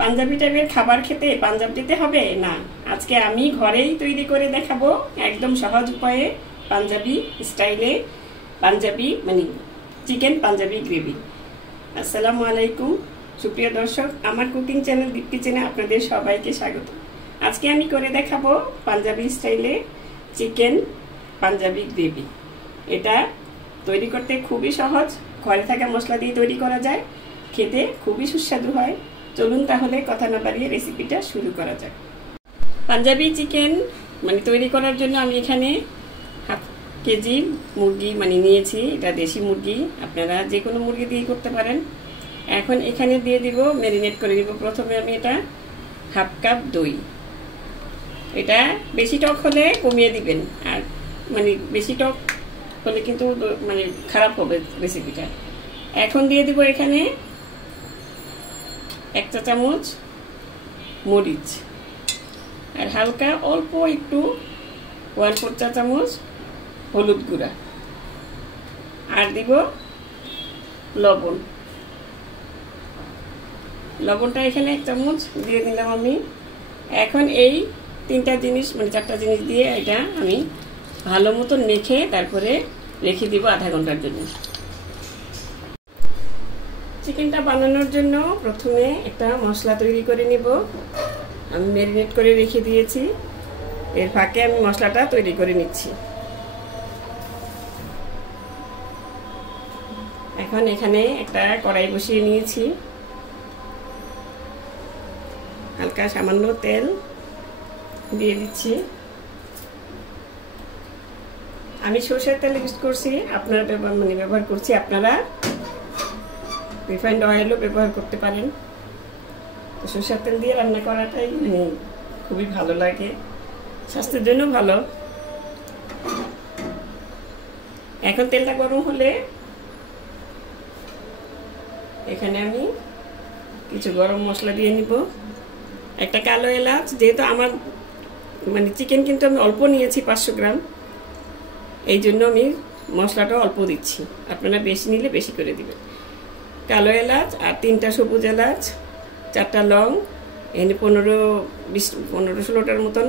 পাঞ্জাবি টাইপের খাবার খেতে পাঞ্জাব দিতে হবে না, আজকে আমি ঘরেই তৈরি করে দেখাবো একদম সহজ উপায়ে পাঞ্জাবি স্টাইলে পাঞ্জাবি মানে চিকেন পাঞ্জাবি গ্রেভি। আসসালামু আলাইকুম সুপ্রিয় দর্শক, আমার কুকিং চ্যানেল দীপ কিচেনে আপনাদের সবাইকে স্বাগত। আজকে আমি করে দেখাবো পাঞ্জাবি স্টাইলে চিকেন পাঞ্জাবি গ্রেভি। এটা তৈরি করতে খুবই সহজ, ঘরে থাকা মশলা দিয়ে তৈরি করা যায়, খেতে খুবই সুস্বাদু হয়। চলুন তাহলে কথা না বাড়িয়ে রেসিপিটা শুরু করা যাক। পাঞ্জাবি চিকেন মানে তৈরি করার জন্য আমি এখানে হাফ কেজি মুরগি মানে নিয়েছি। এটা দেশি মুরগি, আপনারা যে কোনো মুরগি দিয়ে করতে পারেন। এখন এখানে দিয়ে দিব, ম্যারিনেট করে দিব। প্রথমে আমি এটা হাফ কাপ দই, এটা বেশি টক হলে কমিয়ে দিবেন, আর মানে বেশি টক হলে কিন্তু মানে খারাপ হবে রেসিপিটা। এখন দিয়ে দিব এখানে 1 চা চামচ মরিচ, আর হালকা অল্প একটু 1/4 চা চামচ হলুদ গুঁড়া, আর দিব লবণ। লবণটা এখানে 1 চামচ দিয়ে দিলাম আমি। এখন এই 3টা জিনিস মানে 4টা জিনিস দিয়ে এটা আমি ভালো মতো মেখে তারপরে রেখে দিব আধা ঘন্টার জন্য। চিকেনটা বানানোর জন্য প্রথমে একটা মশলা তৈরি করে নিব। আমি ম্যারিনেট করে রেখে দিয়েছি, এর ফাঁকে আমি মশলাটা তৈরি করে নিচ্ছি। এখন এখানে একটা কড়াই বসিয়ে নিয়েছি, হালকা সামান্য তেল দিয়ে দিচ্ছি। আমি সরষের তেল ইউজ করছি, আপনারা ব্যবহার করছি, আপনারা রিফাইন্ড অয়েলও ব্যবহার করতে পারেন। তো সরষের তেল দিয়ে রান্না করাটাই মানে খুবই ভালো লাগে, স্বাস্থ্যের জন্য ভালো। এখন তেলটা গরম হলে এখানে আমি কিছু গরম মশলা দিয়ে নিব। একটা কালো এলাচ, যেহেতু আমার মানে চিকেন কিন্তু আমি অল্প নিয়েছি 500 গ্রাম, এই জন্য আমি মশলাটা অল্প দিচ্ছি, আপনারা বেশি নিলে বেশি করে দিবেন। কালো এলাচ আর 3টা সবুজ এলাচ, 4টা লং, এখানে 15-16টার মতন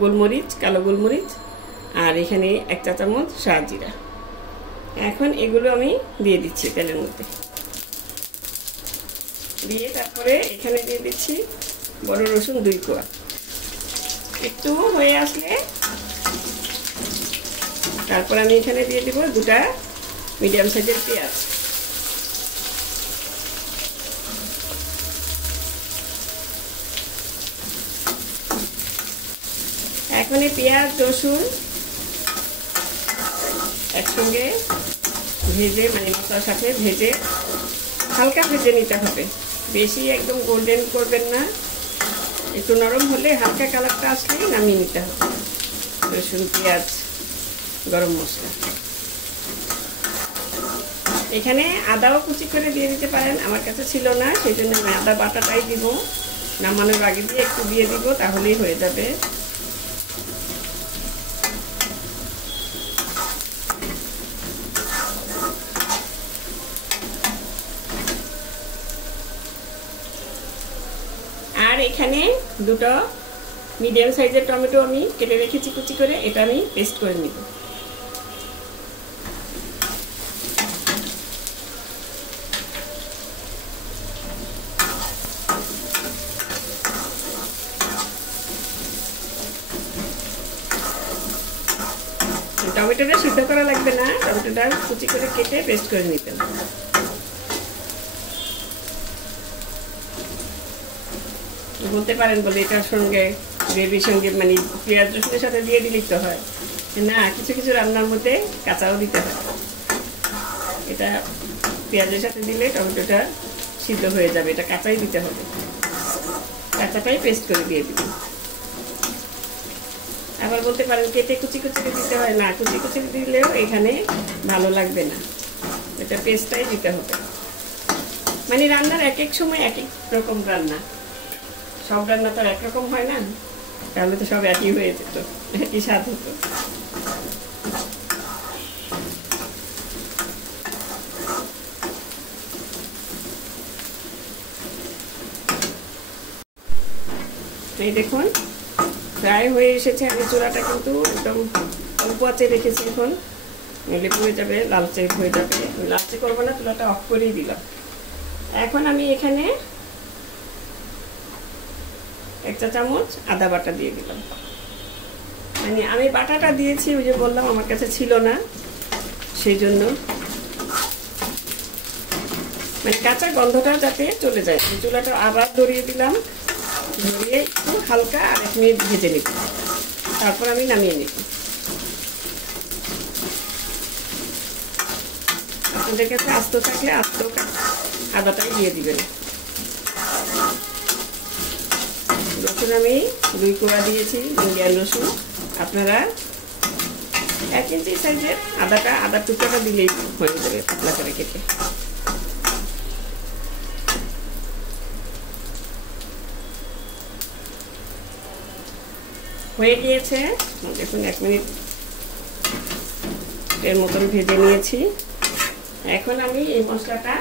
গোলমরিচ, কালো গোলমরিচ, আর এখানে 1 চা চামচ শাহজিরা। এখন এগুলো আমি দিয়ে দিচ্ছি তেলের মধ্যে, দিয়ে তারপরে এখানে দিয়ে দিচ্ছি বড় রসুন 2 কোয়া। একটু হয়ে আসলে তারপর আমি এখানে দিয়ে দিব 2টা মিডিয়াম সাইজের পেঁয়াজ। এখন এই পেঁয়াজ রসুন একসঙ্গে ভেজে মানে মশলার সাথে ভেজে হালকা ভেজে নিতে হবে, বেশি একদম গোল্ডেন করবেন না, একটু নরম হলে হালকা কালারটা আসলেই নামিয়ে নিতে হবে। রসুন পেঁয়াজ গরম মশলা, এখানে আদাও কুচি করে দিয়ে দিতে পারেন, আমার কাছে ছিল না সেই জন্য আমি আদা বাটাটাই দিব। নামানোর আগে দিয়ে একটু দিয়ে দিব, তাহলেই হয়ে যাবে। আর এখানে 2টো মিডিয়াম সাইজের টমেটো আমি কেটে রেখেছি কুচি করে, এটা আমি পেস্ট করে নিব। টমেটোটা সিদ্ধ করা লাগবে না, টমেটোটা কুচি করে কেটে পেস্ট করে নিতে হবে। বলতে পারেন বলে এটার সঙ্গে গ্রেভির সঙ্গে মানে পেঁয়াজ রসুনের সাথে দিয়ে দিলেই তো হয় না, কিছু কিছু রান্নার মধ্যে কাঁচাও দিতে হয়। এটা পেঁয়াজের সাথে দিলে টমেটোটা সিদ্ধ হয়ে যাবে, এটা কাঁচাই দিতে হবে, কাঁচাটাই পেস্ট করে দিয়ে দিবেন। আবার বলতে পারেন কেটে কুচি কুচি দিতে হয় না, কুচি কুচি দিলেও এখানে ভালো লাগবে না, এটা পেস্টটাই দিতে হবে। মানে রান্নার এক এক সময় এক এক রকম রান্না, সব রান্না তো একরকম হয় না, তাহলে তো সব একই হয়ে যেত, একই স্বাদ হতো। এই দেখুন ফ্রাই হয়ে এসেছে। আমি চুলাটা কিন্তু একদম অল্প আঁচে রেখেছি, এখন নইলে পুড়ে যাবে, লালচে হয়ে যাবে। লালচে করবো না, চুলাটা অফ করেই দিলাম। এখন আমি এখানে 1 চা চামচ আদা বাটা দিয়ে দিলাম। মানে আমি বাটাটা দিয়েছি, ওই যে বললাম আমার কাছে ছিল না, সেই জন্য মানে কাঁচা গন্ধটা যাতে চলে যায়। চুলাটা আবার ধরিয়ে দিলাম, ধরিয়ে একটু হালকা আর 1 মিনিট ভেজে নিব, তারপর আমি নামিয়ে নিব। আপনাদের কাছে আস্ত থাকলে আস্ত আদাটাই দিয়ে দিবেন। রসুন আমি 2 কোয়া দিয়েছি, ইন্ডিয়ান রসুন। আপনারা 1 ইঞ্চি সাইজের আদা টুকরাটা দিলেই হয়ে যাবে, পাতলা করে কেটে। হয়ে গিয়েছে, দেখুন 1 মিনিট এর মতন ভেজে নিয়েছি। এখন আমি এই মশলাটা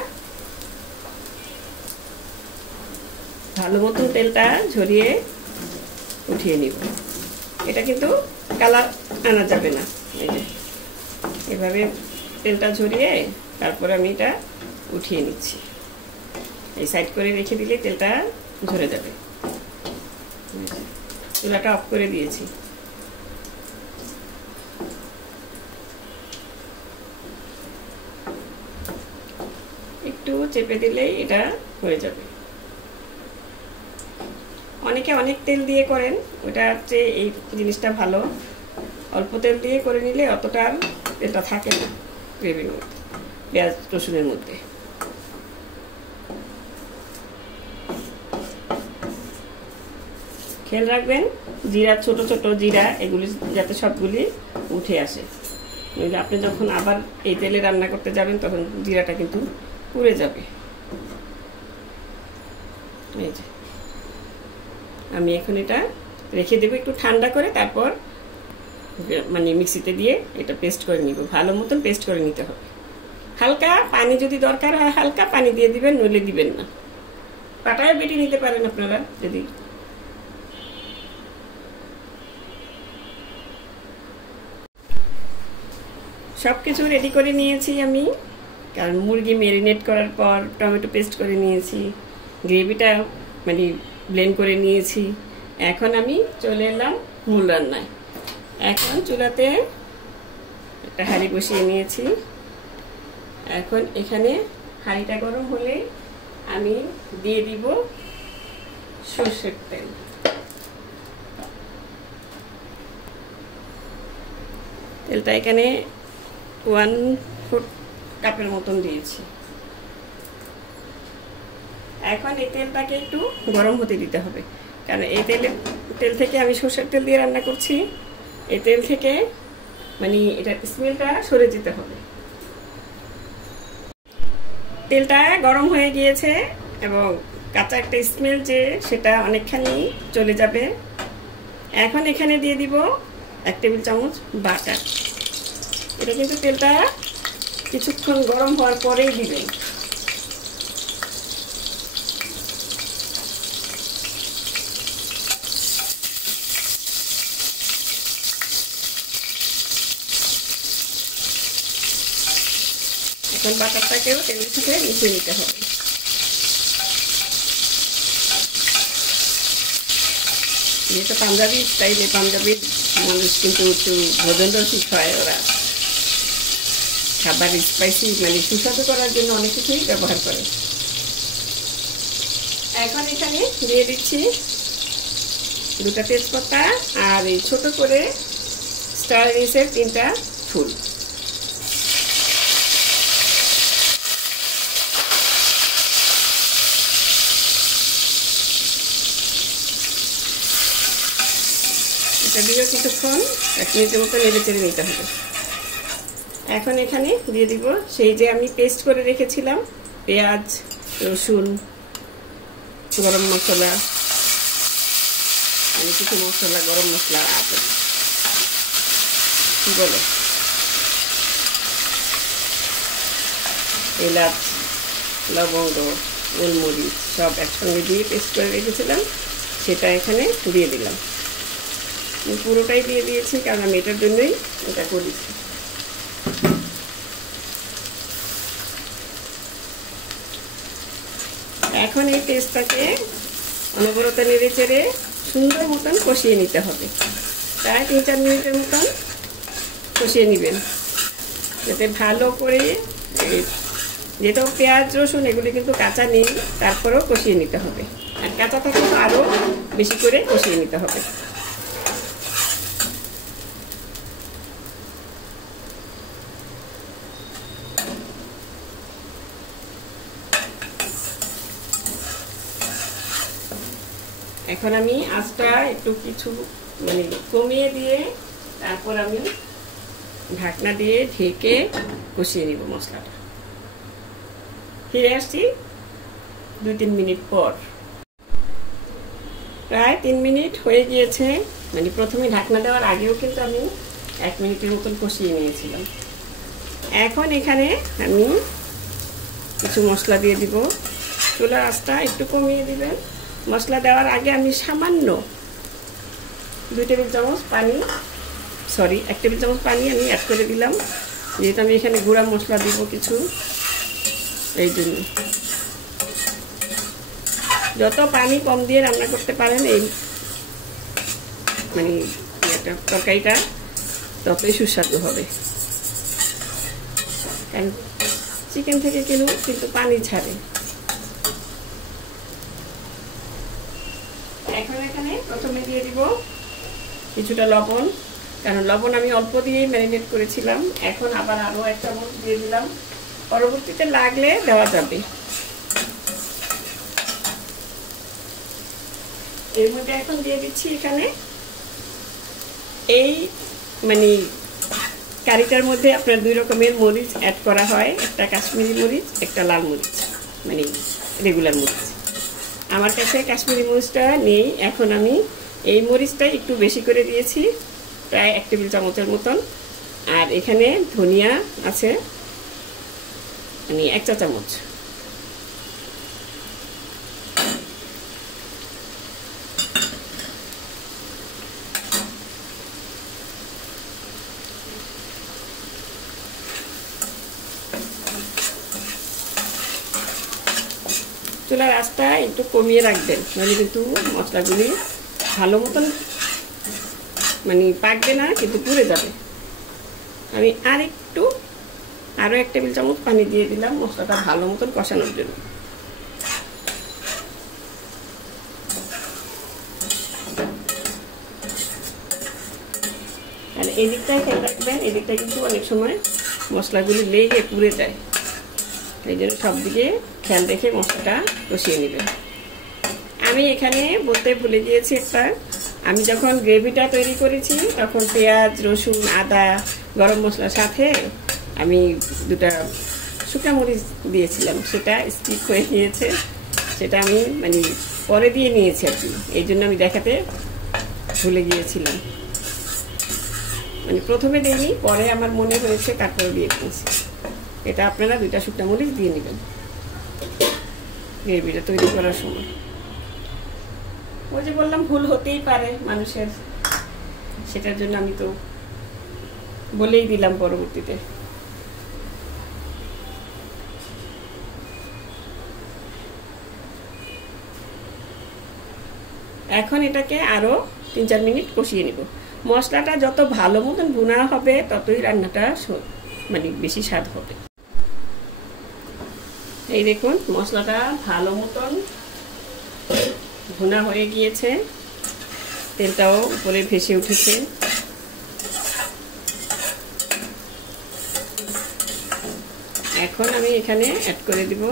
ভালো মতন তেলটা ঝরিয়ে উঠিয়ে নিব। এটা কিন্তু কালার আনা যাবে না, এই যে এভাবে তেলটা ঝরিয়ে তারপর আমি এটা উঠিয়ে নিচ্ছি। এই সাইড করে রেখে দিলে তেলটা ঝরে যাবে। চুলাটা অফ করে দিয়েছি। একটু চেপে দিলেই এটা হয়ে যাবে। অনেকে অনেক তেল দিয়ে করেন, ওটা হচ্ছে এই জিনিসটা ভালো। অল্প তেল দিয়ে করে নিলে অতটা তেলটা থাকে না গ্রেভির মধ্যে, পেঁয়াজ রসুনের মধ্যে। খেয়াল রাখবেন জিরা, ছোট ছোট জিরা, এগুলি যাতে সবগুলি উঠে আসে, নইলে আপনি যখন আবার এই তেলে রান্না করতে যাবেন তখন জিরাটা কিন্তু পুড়ে যাবে। এই যে আমি এখন এটা রেখে দেবো একটু ঠান্ডা করে, তারপর মানে মিক্সিতে দিয়ে এটা পেস্ট করে নিব। ভালো মতন পেস্ট করে নিতে হবে। হালকা পানি যদি দরকার হয় হালকা পানি দিয়ে দিবেন, নইলে দিবেন না। পাটায় বেটে নিতে পারেন আপনারা যদি। সব কিছু রেডি করে নিয়েছি আমি, কারণ মুরগি ম্যারিনেট করার পর টমেটো পেস্ট করে নিয়েছি, গ্রেভিটা মানে ব্লেন্ড করে নিয়েছি। এখন আমি চলে এলাম মূল রান্নায়। এখন চুলাতে একটা হাঁড়ি বসিয়ে নিয়েছি। এখন এখানে হাঁড়িটা গরম হলে আমি দিয়ে দিব সরষের তেল। তেলটা এখানে 1/4 কাপের মতন দিয়েছি। এখন এই তেলটাকে একটু গরম হতে দিতে হবে, কারণ এই তেল থেকে আমি সরষের তেল দিয়ে রান্না করছি। এই তেল থেকে মানে এটার স্মেলটা সরে যেতে হবে। তেলটা গরম হয়ে গিয়েছে এবং কাঁচা একটা স্মেল যে সেটা অনেকখানি চলে যাবে। এখন এখানে দিয়ে দিব 1 টেবিল চামচ বাটার। এটা কিন্তু তেলটা কিছুক্ষণ গরম হওয়ার পরেই দিবেন। এখন বাটারটাকেও তেলের সাথে মিশিয়ে নিতে হবে। যেটা পাঞ্জাবি স্টাইলে, পাঞ্জাবির মানুষ কিন্তু একটু ভোজন রসিক হয়, ওরা খাবার স্পাইসি মানে সুস্বাদু করার জন্য অনেক কিছুই ব্যবহার করে। এখন এখানে দিয়ে দিচ্ছি 2টা তেজপাতা আর এই ছোট করে স্টার এনিসের 3টা ফুল। এটা দিয়ে কিছুক্ষণ 1 মিনিটের মতো নেড়ে চেড়ে নিতে হবে। এখন এখানে দিয়ে দিব সেই যে আমি পেস্ট করে রেখেছিলাম পেঁয়াজ, রসুন, গরম মশলা, আমি কিছু মশলা, গরম মশলা আছে কি বলে এলাচ, লবঙ্গ, গোলমরিচ সব একসঙ্গে দিয়ে পেস্ট করে রেখেছিলাম, সেটা এখানে দিয়ে দিলাম। পুরোটাই দিয়ে দিয়েছি কারণ আমি এটার জন্যই এটা করেছি। এখন এই পেস্টটাকে অনবরত নেড়ে চেড়ে সুন্দর মতন কষিয়ে নিতে হবে। প্রায় 3-4 মিনিটের মতন কষিয়ে নেবেন, যাতে ভালো করে, যেহেতু পেঁয়াজ রসুন এগুলি কিন্তু কাঁচা নেই, তারপরেও কষিয়ে নিতে হবে। আর কাঁচা থাকলে তো আরও বেশি করে কষিয়ে নিতে হবে। এখন আমি আঁচটা একটু কিছু কমিয়ে দিয়ে তারপর আমি ঢাকনা দিয়ে ঢেকে কষিয়ে নিব মশলাটা। ফিরে আসছি 2-3 মিনিট পর। প্রায় 3 মিনিট হয়ে গিয়েছে। প্রথমে ঢাকনা দেওয়ার আগেও কিন্তু আমি 1 মিনিটের মতন কষিয়ে নিয়েছিলাম। এখন এখানে আমি কিছু মশলা দিয়ে দিব। চুলার আঁচটা একটু কমিয়ে দিবেন। মশলা দেওয়ার আগে আমি সামান্য 2 টেবিল চামচ পানি, 1 টেবিল চামচ পানি আমি অ্যাড করে দিলাম, যেহেতু আমি এখানে গুঁড়া মশলা দিব কিছু, এই জন্য। যত পানি কম দিয়ে রান্না করতে পারেন এই তরকারিটা, ততই সুস্বাদু হবে। কারণ চিকেন থেকে কিন্তু পানি ছাড়ে। এখন এখানে প্রথমে দিয়ে দিব কিছুটা লবণ, কারণ লবণ আমি অল্প দিয়েই ম্যারিনেট করেছিলাম। এখন আবার আরও 1 চামচ দিয়ে দিলাম, পরবর্তীতে লাগলে দেওয়া যাবে। এর মধ্যে এখন দিয়ে দিচ্ছি এখানে এই কারিটার মধ্যে আপনার 2 রকমের মরিচ অ্যাড করা হয়, একটা কাশ্মীরি মরিচ, একটা লাল মরিচ, রেগুলার মরিচ। আমার কাছে কাশ্মীরি মরিচটা নেই, এখন আমি এই মরিচটা একটু বেশি করে দিয়েছি, প্রায় 1 টেবিল চামচের মতন। আর এখানে ধনিয়া আছে 1 চা চামচ। চুলার আঁচটা একটু কমিয়ে রাখবেন, নাহলে কিন্তু মশলাগুলি ভালো মতন পাকবে না, কিন্তু পুড়ে যাবে। আমি আরও 1 টেবিল চামচ পানি দিয়ে দিলাম মশলাটা ভালো মতন কষানোর জন্য। আর এই দিকটায় খেয়াল রাখবেন, এই দিকটা কিন্তু অনেক সময় মশলাগুলি লেগে পুড়ে যায়, এই জন্য সব দিকে খেয়াল রেখে মশলাটা কষিয়ে নেবেন। আমি এখানে বলতে ভুলে গিয়েছি আমি যখন গ্রেভিটা তৈরি করেছি তখন পেঁয়াজ রসুন আদা গরম মশলার সাথে আমি 2টা শুকনো মরিচ দিয়েছিলাম, সেটা স্কিপ হয়ে গিয়েছে। সেটা আমি পরে দিয়ে নিয়েছি আর কি, এই জন্য আমি দেখাতে ভুলে গিয়েছিলাম। প্রথমে দিইনি, পরে আমার মনে হয়েছে তারপরে দিয়ে দিয়েছি। এটা আপনারা 2টা শুকনো মরিচ দিয়ে নেবেন গ্রেভিটা তৈরি করার সময়। ওই যে বললাম, ভুল হতেই পারে মানুষের, সেটার জন্য আমি তো বলেই দিলাম পরবর্তীতে। এখন এটাকে আরো 3-4 মিনিট কষিয়ে নেব। মশলাটা যত ভালো মতন ভুনা হবে ততই রান্নাটা বেশি স্বাদ হবে। এই দেখুন মশলাটা ভালো মতন ভুনা হয়ে গিয়েছে, তেলটাও উপরে ভেসে উঠেছে। এখন আমি এখানে অ্যাড করে দিব,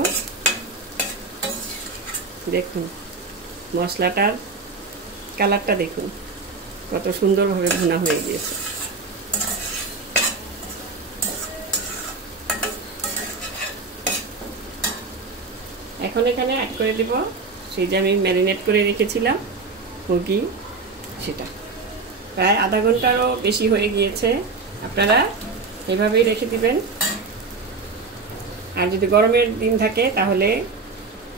দেখুন মশলাটার কালারটা দেখুন কত সুন্দরভাবে ভুনা হয়ে গিয়েছে। এখন এখানে অ্যাড করে দিব সেই যে আমি ম্যারিনেট করে রেখেছিলাম মুরগি, সেটা প্রায় আধা ঘন্টারও বেশি হয়ে গিয়েছে। আপনারা এভাবেই রেখে দিবেন, আর যদি গরমের দিন থাকে তাহলে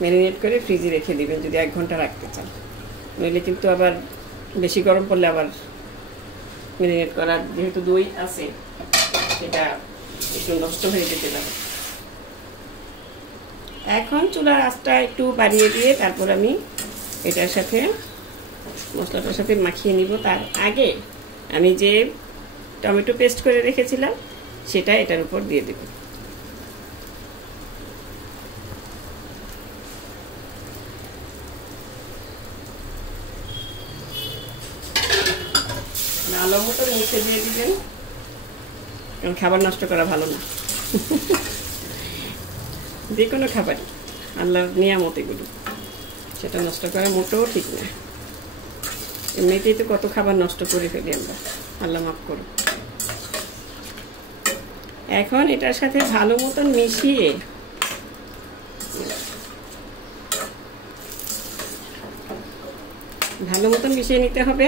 ম্যারিনেট করে ফ্রিজে রেখে দিবেন যদি 1 ঘন্টা রাখতে চান। নইলে কিন্তু আবার বেশি গরম পড়লে আবার মেরিনেট করার যেহেতু দই আছে সেটা একটু নষ্ট হয়ে যেতে পারে। এখন চুলার আঁচটা একটু বাড়িয়ে দিয়ে তারপর আমি এটার সাথে মশলাটার সাথে মাখিয়ে নিব। তার আগে আমি যে টমেটো পেস্ট করে রেখেছিলাম সেটা এটার উপর দিয়ে দেব। ভালো মতো মুছে দিয়ে দিবেন, কারণ খাবার নষ্ট করা ভালো না। যে কোনো খাবারই আল্লাহর নিয়ামত, এগুলো সেটা নষ্ট করা মোটেও ঠিক না। এমনিতেই তো কত খাবার নষ্ট করে ফেলি আমরা, আল্লাহ মাফ করুন। এখন এটার সাথে ভালো মতন মিশিয়ে নিতে হবে।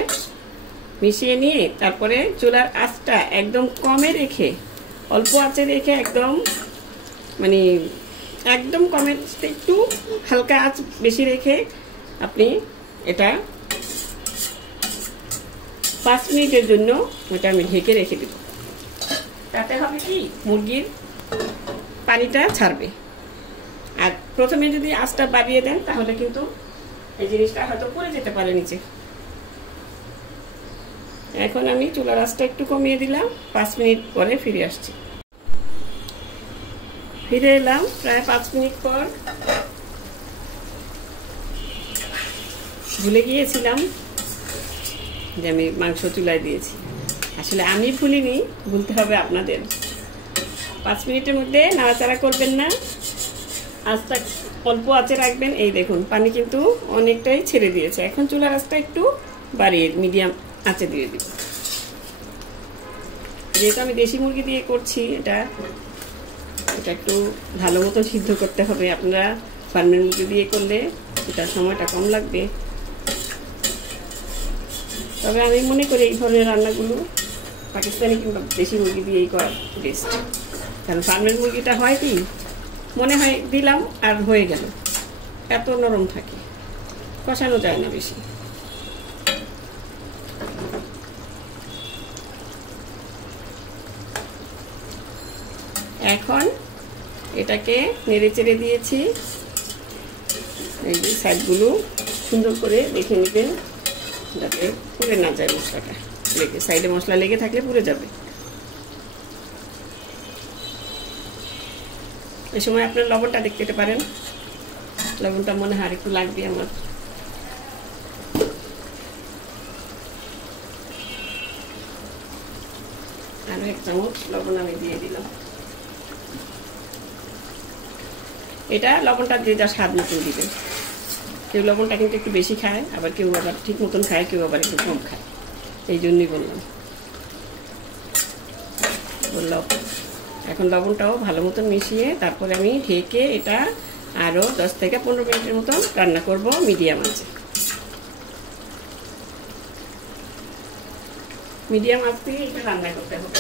মিশিয়ে নিয়ে তারপরে চুলার আঁচটা একদম কমে রেখে, অল্প আঁচে রেখে, একদম কমে, একটু হালকা আঁচ বেশি রেখে আপনি এটা 5 মিনিটের জন্য ওটা আমি ঢেকে রেখে দেব। তাতে হবে কি, মুরগির পানিটা ছাড়বে। আর প্রথমে যদি আঁচটা বাড়িয়ে দেন তাহলে কিন্তু এই জিনিসটা হয়তো পড়ে যেতে পারে নিচে। এখন আমি চুলার আঁচটা একটু কমিয়ে দিলাম। 5 মিনিট পরে ফিরে আসছি। ফিরে এলাম প্রায় 5 মিনিট পর। ভুলে গিয়েছিলাম যে আমি মাংস চুলায় দিয়েছি। আসলে আমি ভুলিনি, ভুলতে হবে আপনাদের। 5 মিনিটের মধ্যে নাড়াচাড়া করবেন না, আঁচটা অল্প আঁচে রাখবেন। এই দেখুন পানি কিন্তু অনেকটাই ছেড়ে দিয়েছে। এখন চুলার আঁচটা একটু বাড়িয়ে মিডিয়াম আঁচে দিয়ে দিব। যেহেতু আমি দেশি মুরগি দিয়ে করছি, এটা একটু ভালো মতো সিদ্ধ করতে হবে। আপনারা ফার্মের মুরগি দিয়ে করলে এটা সময়টা কম লাগবে। তবে আমি মনে করি এই ধরনের রান্নাগুলো পাকিস্তানি কিংবা দেশি মুরগি দিয়েই করা বেস্ট। কারণ ফার্মের মুরগিটা হয় কি, মনে হয় দিলাম আর হয়ে গেল, এত নরম থাকে, কষানো যায় না বেশি। এখন এটাকে নেড়ে চেড়ে দিয়েছি। এই যে সাইডগুলো সুন্দর করে দেখে নেবেন যাতে পুড়ে না যায় মশলাটা। সাইডে মশলা লেগে থাকলে পুড়ে যাবে। এই সময় আপনার লবণটা দেখতে পারেন, লবণটা মনে হয় একটু লাগবে আমার। আরো 1 চামচ লবণ আমি দিয়ে দিলাম। এটা লবণটা যে যা স্বাদ মতন দিবেন। কেউ লবণটা কিন্তু একটু বেশি খায়, আবার কেউ আবার ঠিক মতন খায়, কেউ আবার একটু কম খায়। এই জন্যই বললাম। এখন লবণটাও ভালো মতন মিশিয়ে তারপরে আমি ঢেকে এটা আরো 10 থেকে 15 মিনিটের মতন রান্না করব মিডিয়াম আঁচে। মিডিয়াম আঁচে এটা রান্না করতে হবে,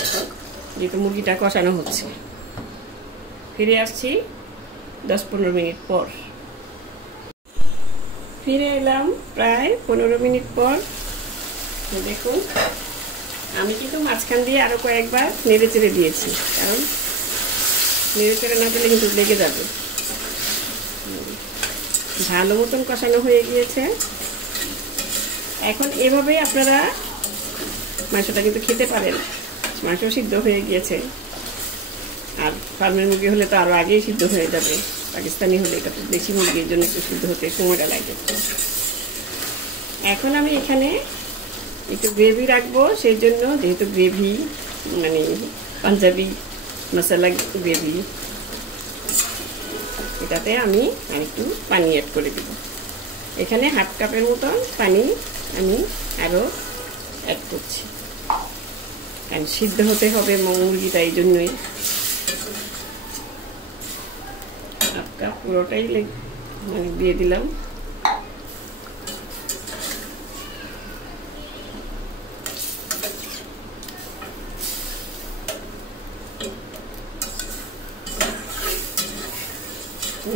যেহেতু মুরগিটা কষানো হচ্ছে। ফিরে আসছি 10-15 মিনিট পর। ফিরে এলাম প্রায় 15 মিনিট পর। দেখুন আমি কিন্তু মাঝখান দিয়ে আরো কয়েকবার নেড়ে চেড়ে দিয়েছি, কারণ নেড়ে চেড়ে না দিলে কিন্তু লেগে যাবে। ভালো মতন কষানো হয়ে গিয়েছে। এখন এভাবেই আপনারা মাংসটা কিন্তু খেতে পারেন। মাংস সিদ্ধ হয়ে গিয়েছে। আর ফার্মের মুরগি হলে তো আরো আগেই সিদ্ধ হয়ে যাবে। পাকিস্তানি হলে এটা তো দেশি মুরগির জন্য একটু সিদ্ধ হতে সময়টা লাগে। এখন আমি এখানে একটু গ্রেভি রাখবো, সেই জন্য যেহেতু গ্রেভি পাঞ্জাবি মশলা গ্রেভি, এটাতে আমি একটু পানি অ্যাড করে দেব। এখানে 1/2 কাপের মতন পানি আমি আরো অ্যাড করছি, কারণ সিদ্ধ হতে হবে মুরগিটা, এই জন্যই 1/2 কাপ পুরোটাই দিয়ে দিলাম।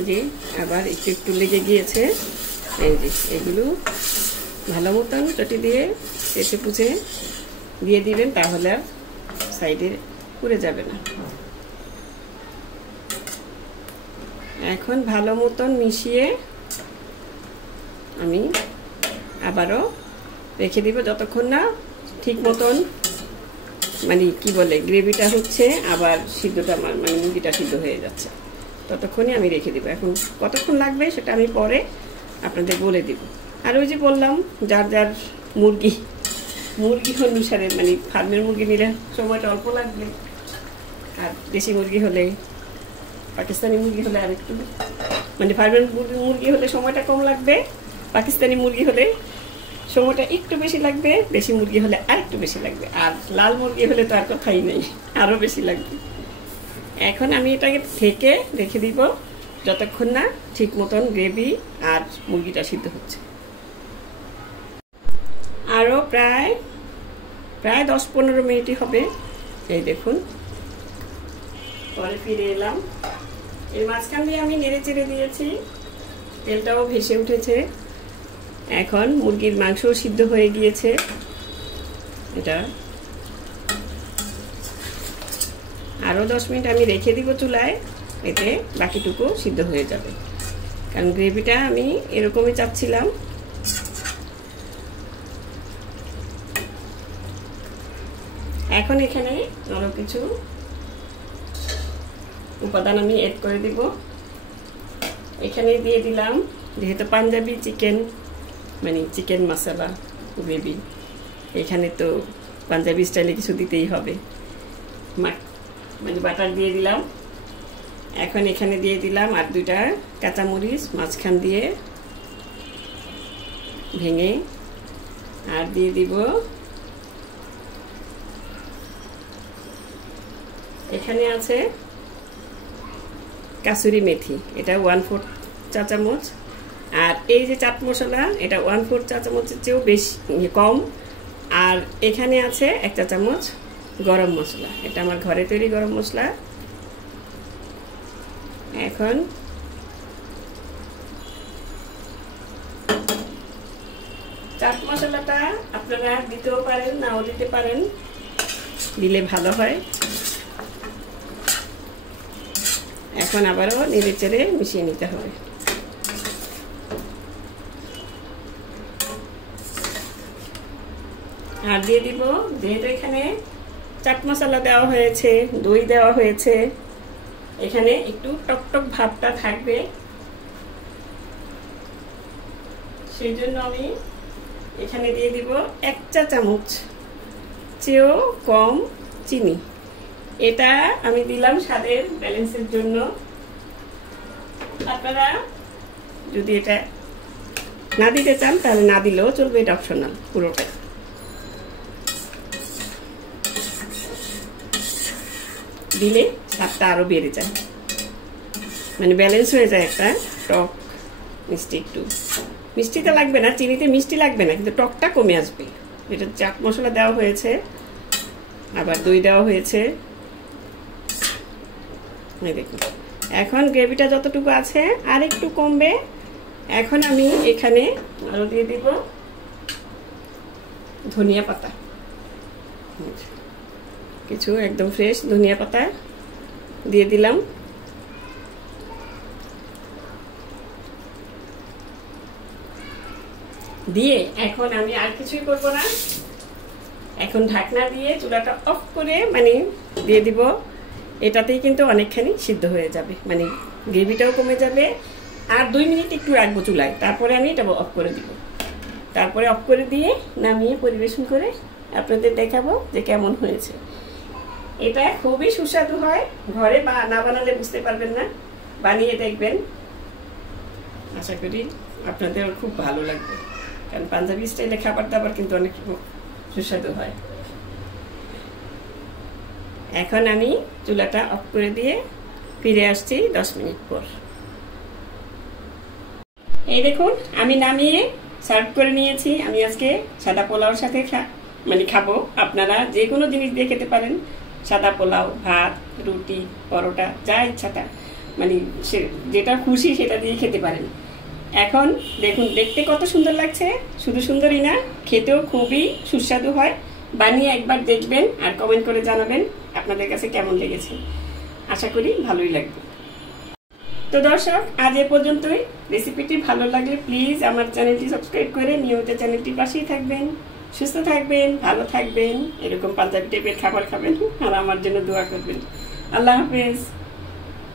যে আবার একটু লেগে গিয়েছে। এই যে এগুলো ভালো মতন চটি দিয়ে চেঁচে পুছে দিয়ে দিবেন, তাহলে আর সাইডে পুড়ে যাবে না। এখন ভালো মতন মিশিয়ে আমি আবারও রেখে দিব যতক্ষণ না ঠিক মতন মানে কি বলে গ্রেভিটা হচ্ছে আবার সিদ্ধটা মানে মুরগিটা সিদ্ধ হয়ে যাচ্ছে, ততক্ষণই আমি রেখে দিব। এখন কতক্ষণ লাগবে সেটা আমি পরে আপনাদের বলে দিব। আর ওই যে বললাম যার যার মুরগি অনুসারে, মানে ফার্মের মুরগি নিলে সময়টা অল্প লাগবে, আর দেশি মুরগি হলে, পাকিস্তানি মুরগি হলে আর একটু, মানে ফার্মের মুরগি হলে সময়টা কম লাগবে, পাকিস্তানি মুরগি হলে সময়টা একটু বেশি লাগবে, দেশি মুরগি হলে আর একটু বেশি লাগবে, আর লাল মুরগি হলে তো আর কথাই নেই, আরও বেশি লাগবে। এখন আমি এটাকে ঢেকে রেখে দিব যতক্ষণ না ঠিক মতন গ্রেভি আর মুরগিটা সিদ্ধ হচ্ছে। আরও প্রায় 10-15 মিনিটই হবে। এই দেখুন, পরে ফিরে এলাম। এর মাঝখান দিয়ে আমি নেড়ে চেড়ে দিয়েছি, তেলটাও ভেসে উঠেছে। এখন মুরগির মাংসও সিদ্ধ হয়ে গিয়েছে। এটা আরও 10 মিনিট আমি রেখে দিব চুলায়, এতে বাকিটুকু সিদ্ধ হয়ে যাবে, কারণ গ্রেভিটা আমি এরকমই চাচ্ছিলাম। এখন এখানে আরও কিছু উপাদান আমি এড করে দিব। এখানে দিয়ে দিলাম, যেহেতু পাঞ্জাবি চিকেন মানে চিকেন মশলা গ্রেভি, এখানে তো পাঞ্জাবি স্টাইলে কিছু দিতেই হবে, মানে বাটার দিয়ে দিলাম। এখন এখানে দিয়ে দিলাম আর 2টা কাঁচামরিচ মাঝখান দিয়ে ভেঙে, আর দিয়ে দিব এখানে আছে কাসুরি মেথি, এটা 1/4 চা চামচ। আর এই যে চাট মশলা, এটা 1/4 চা চামচের চেয়েও বেশি কম। আর এখানে আছে 1 চা চামচ গরম মশলা, এটা আমার ঘরে তৈরি গরম মশলা। এখন চাট মশলাটা আপনারা দিতেও পারেন, নাও দিতে পারেন, দিলে ভালো হয়। এখন আবারও নেড়ে চেড়ে মিশিয়ে নিতে হবে। আর দিয়ে দিব, যেহেতু এখানে চাট মশলা দেওয়া হয়েছে, দই দেওয়া হয়েছে, এখানে একটু টকটক ভাবটা থাকবে, সেই জন্য আমি এখানে দিয়ে দিব 1 চা চামচ চেয়েও কম চিনি। এটা আমি দিলাম স্বাদের ব্যালেন্সের জন্য। আপনারা যদি এটা না দিতে চান তাহলে না দিলেও চলবে, এটা অপশনাল পুরোটা। দিলে স্বাদটা আরো বেড়ে যায়, মানে ব্যালেন্স হয়ে যায়, একটা টক মিষ্টি, একটু মিষ্টিটা লাগবে না, চিনিতে মিষ্টি লাগবে না, কিন্তু টকটা কমে আসবে। এটা চাট মশলা দেওয়া হয়েছে, আবার দই দেওয়া হয়েছে। দেখুন এখন গ্রেভিটা যতটুকু আছে আর একটু কমবে। এখন আমি এখানে আরো দিয়ে দিব ধনিয়া পাতা, কিছু একদম ফ্রেশ ধনিয়া পাতা দিয়ে দিলাম। দিয়ে এখন আমি আর কিছুই করব না, এখন ঢাকনা দিয়ে চুলাটা অফ করে মানে দিয়ে দিব। এটাতেই কিন্তু অনেকখানি সিদ্ধ হয়ে যাবে, মানে গ্রেভিটাও কমে যাবে। আর 2 মিনিট একটু রাখবো চুলায়, তারপরে আমি এটা অফ করে দিব। তারপরে অফ করে দিয়ে নামিয়ে পরিবেশন করে আপনাদের দেখাবো যে কেমন হয়েছে। এটা খুবই সুস্বাদু হয়, ঘরে না বানালে বুঝতে পারবেন না, বানিয়ে দেখবেন, আশা করি আপনাদের খুব ভালো লাগবে। কারণ পাঞ্জাবি স্টাইলে খাবার দাবার কিন্তু অনেক সুস্বাদু হয়। এখন আমি চুলাটা অফ করে দিয়ে ফিরে আসছি 10 মিনিট পর। এই দেখুন আমি নামিয়ে সার্ভ করে নিয়েছি। আমি আজকে সাদা পোলাওর সাথে মানে খাবো। আপনারা যে কোনো জিনিস দিয়ে খেতে পারেন, সাদা পোলাও, ভাত, রুটি, পরোটা, যা ইচ্ছাটা মানে যেটা খুশি সেটা দিয়ে খেতে পারেন। এখন দেখুন দেখতে কত সুন্দর লাগছে, শুধু সুন্দরই না খেতেও খুবই সুস্বাদু হয়। বানিয়ে একবার দেখবেন আর কমেন্ট করে জানাবেন আপনাদের কাছে কেমন লেগেছে। আশা করি ভালোই লাগবে। তো দর্শক আজ এ পর্যন্তই। রেসিপিটি ভালো লাগলে প্লিজ আমার চ্যানেলটি সাবস্ক্রাইব করে নিয়মিত চ্যানেলটির পাশেই থাকবেন। সুস্থ থাকবেন, ভালো থাকবেন, এরকম পাঞ্জাবি টাইপের খাবার খাবেন আর আমার জন্য দোয়া করবেন। আল্লাহ হাফেজ।